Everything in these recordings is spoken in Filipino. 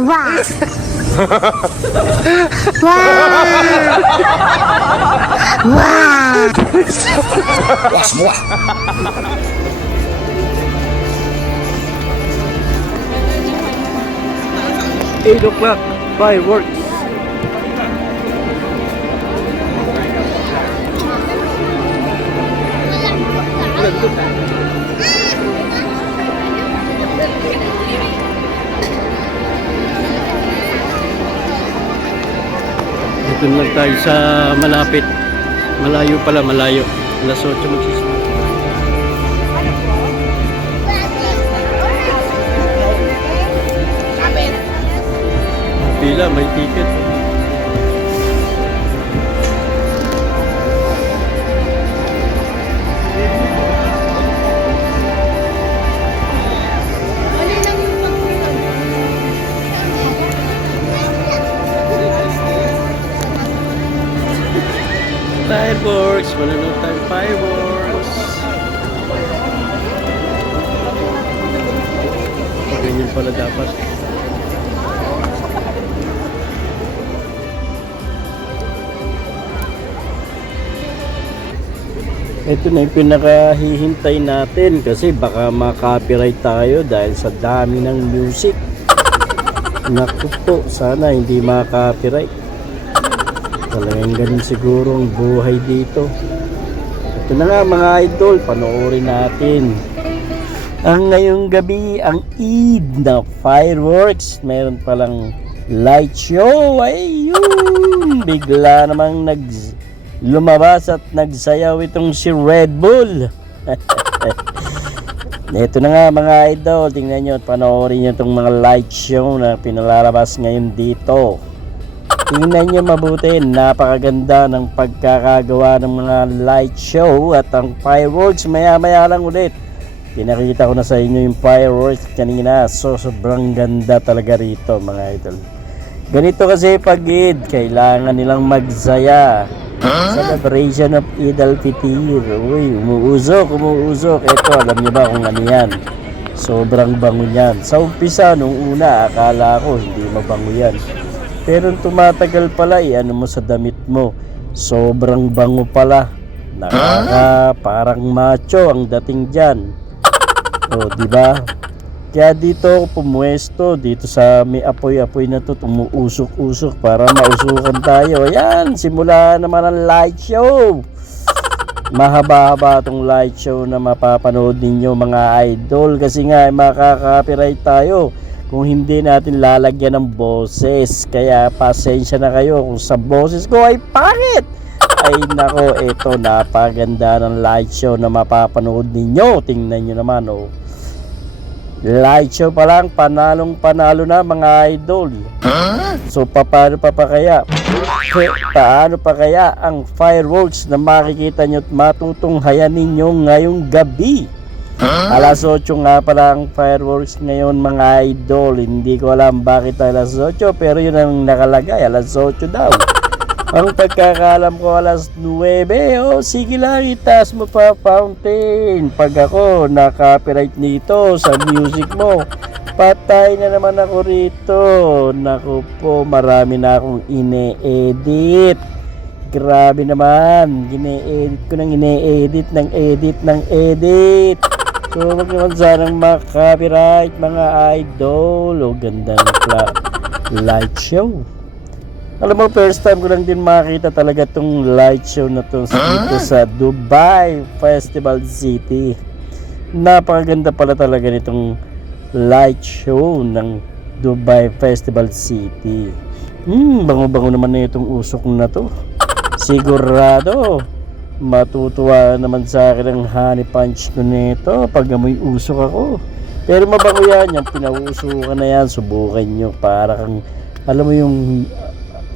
Wow! Wow! Wow! What's more? 8 o'clock, fireworks. Dito lang tayo sa malapit. Malayo pala, malayo. Alas 8 magsisimula. Pila, may ticket. Fireworks, manonood tayo fireworks. Ganyan pala dapat. Ito na yung pinakahihintay natin kasi baka ma-copyright tayo dahil sa dami ng music. Naku po, sana hindi maka-copyright. Talagang ganun siguro ang buhay dito. Ito na nga mga idol, panoorin natin. Ang ngayong gabi, ang Eid na fireworks. Meron palang light show. Ayun! Bigla namang lumabas at nagsayaw itong si Red Bull. Ito na nga mga idol, tingnan nyo at panoorin nyo itong mga light show na pinalalabas ngayon dito. Tingnan nyo mabuti, napakaganda ng pagkakagawa ng mga light show at ang fireworks maya maya lang ulit. Pinakita ko na sa inyo yung fireworks kanina, so sobrang ganda talaga rito mga idol. Ganito kasi pag Eid, kailangan nilang magsaya. Celebration of Eid al-Fitr. Uy, umuusok. Ito, alam niyo ba kung ano yan? Sobrang bango yan. Sa umpisa, nung una, akala ko hindi mabango yan. Pero tumatagal pala, ano mo sa damit mo. Sobrang bango pala. Parang macho ang dating dyan. O, diba? Kaya dito ako pumuesto, dito sa may apoy-apoy na to, tumuusok-usok para mausukan tayo. Ayan, simula naman ang light show. Mahaba-haba itong light show na mapapanood ninyo mga idol. Kasi nga, makaka-copyright tayo kung hindi natin lalagyan ng boses. Kaya pasensya na kayo kung sa boses ko ay pangit. Ay nako, ito napaganda ng light show na mapapanood ninyo. Tingnan nyo naman, oh. Light show pa lang, panalo na mga idol. So paano pa kaya? Paano pa kaya ang fireworks na makikita nyo at matutunghayan ninyo ngayong gabi? Alas 8 nga pala ang fireworks ngayon mga idol. Hindi ko alam bakit alas 8, pero yun ang nakalagay, alas 8 daw. Ang pagkakalam ko alas 9. O sige lang, itaas mo pa fountain. Pag ako na-copyright nito sa music mo, patay na naman ako rito. Naku po, marami na akong ine-edit. Grabe naman, ine-edit ko ng edit. So wag naman sanang ma-copyright mga idol. O ganda ng light show. Alam mo, first time ko lang din makita talaga itong light show na to dito sa Dubai Festival City. Napakaganda pala talaga nitong light show ng Dubai Festival City. Bango-bango naman na itong usok na to. Sigurado matutuwa naman sa akin ang honey punch ko nito pag amoy usok ako. Pero mabango yan, yung pinausukan na yan, subukan nyo. Para kang, alam mo yung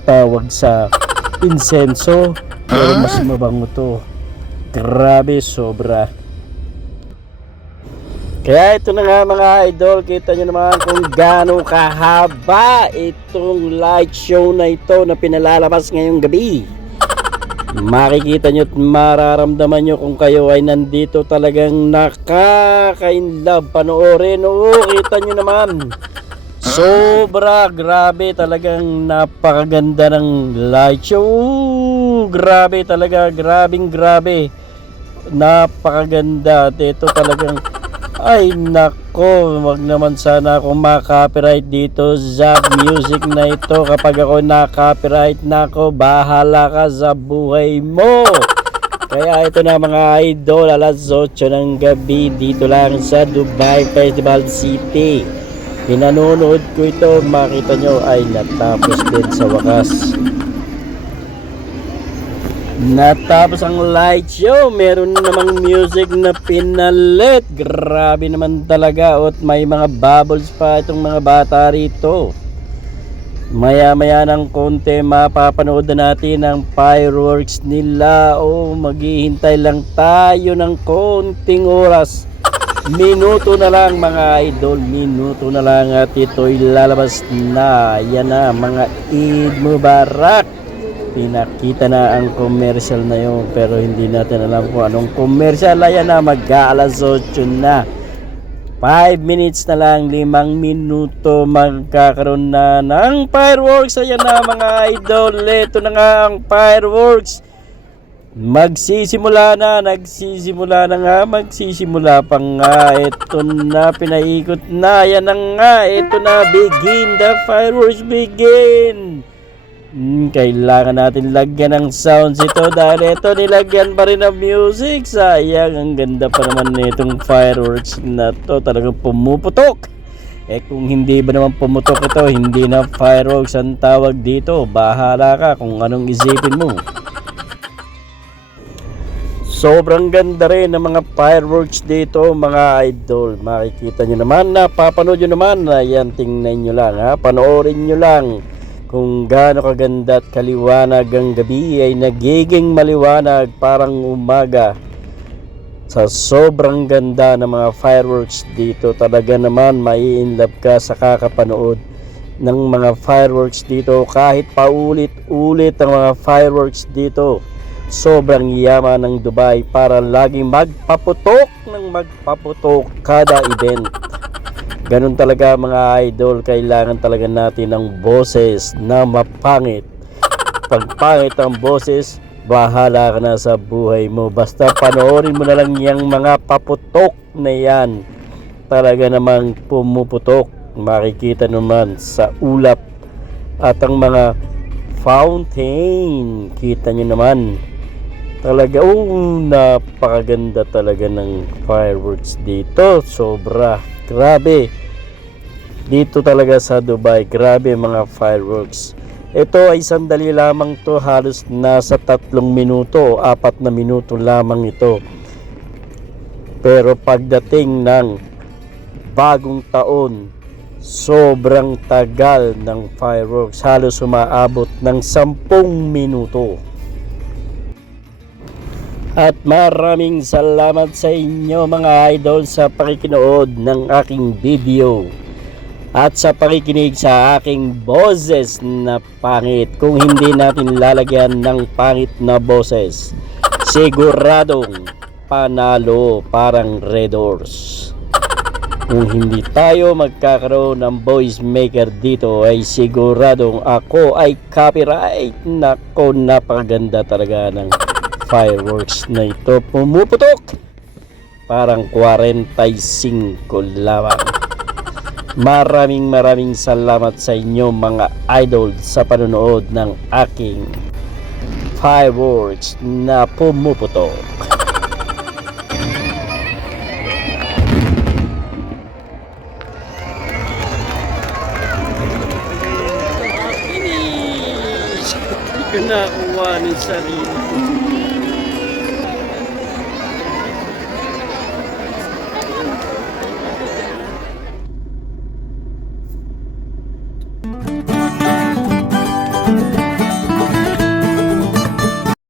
tawag sa insenso, pero mas mabango to. Grabe, sobra. Kaya ito na nga mga idol, kita nyo naman kung gaano kahaba itong light show na ito na pinalalabas ngayong gabi. Makikita nyo at mararamdaman nyo kung kayo ay nandito talagang nakaka-inlove panoorin. Oo, kita nyo naman. Sobra, grabe, talagang napakaganda ng light show. Grabe talaga, grabe. Napakaganda. At ito talagang, ay nako, wag naman sana akong ma-copyright dito sa music na ito. Kapag ako na-copyright, nako, bahala ka sa buhay mo. Kaya ito na mga idol, alas 8 ng gabi dito lang sa Dubai Festival City. Pinanonood ko ito, makita nyo ay natapos din sa wakas. Natapos ang light show, meron namang music na pinalit. Grabe naman talaga, at may mga bubbles pa itong mga bata rito. Maya ng konti mapapanood na natin ang fireworks nila. O maghihintay lang tayo ng konting oras. Minuto na lang mga idol, minuto na lang at ito'y lalabas na. Yan na mga Eid Mubarak. Pinakita na ang commercial na yun, pero hindi natin alam kung anong commercial. Ayan na, mag-aalas 8 na. 5 minutes na lang, 5 minuto magkakaroon na ng fireworks. Ayan na mga idol, ito na nga ang fireworks. Magsisimula pa nga. Ito na, pinaikot na. Yan na nga, ito na, begin, the fireworks begin. Kailangan natin lagyan ng sounds ito dahil ito nilagyan pa rin ng music. Sayang, ang ganda pa naman nitong fireworks na to, talagang pumuputok. Kung hindi ba naman pumutok ito, hindi na fireworks ang tawag dito. Bahala ka kung anong isipin mo. Sobrang ganda rin ng mga fireworks dito mga idol. Makikita nyo naman, napapanood nyo naman. Ayan, tingnan nyo lang ha. Panoorin nyo lang kung gaano kaganda at kaliwanag ang gabi ay nagiging maliwanag parang umaga. Sa sobrang ganda ng mga fireworks dito, talaga naman mai-inlove ka sa kakapanood ng mga fireworks dito. Kahit paulit-ulit ang mga fireworks dito, sobrang yaman ng Dubai para laging magpaputok kada event. Ganun talaga mga idol, kailangan talaga natin ng boses na mapangit. Pag pangit ang boses, bahala ka na sa buhay mo. Basta panoorin mo na lang yung mga paputok na yan. Talaga namang pumuputok. Makikita naman sa ulap at ang mga fountain. Kita nyo naman. Talaga, napakaganda talaga ng fireworks dito. Sobra. Grabe. Dito talaga sa Dubai, grabe mga fireworks. Ito ay sandali lamang to, halos nasa 3 minuto o 4 na minuto lamang ito. Pero pagdating ng bagong taon, sobrang tagal ng fireworks. Halos umaabot ng 10 minuto. At maraming salamat sa inyo mga idol sa pakikinood ng aking video at sa pakikinig sa aking boses na pangit. Kung hindi natin lalagyan ng pangit na boses, siguradong panalo parang Red Horse. Kung hindi tayo magkakaroon ng voice maker dito ay siguradong ako ay copyright. Nako, napakaganda talaga ng fireworks na ito, pumuputok parang 45 lamang. Maraming salamat sa inyo mga idol sa panonood ng aking fireworks na pumuputok. Finish! Nakuha ni sarili.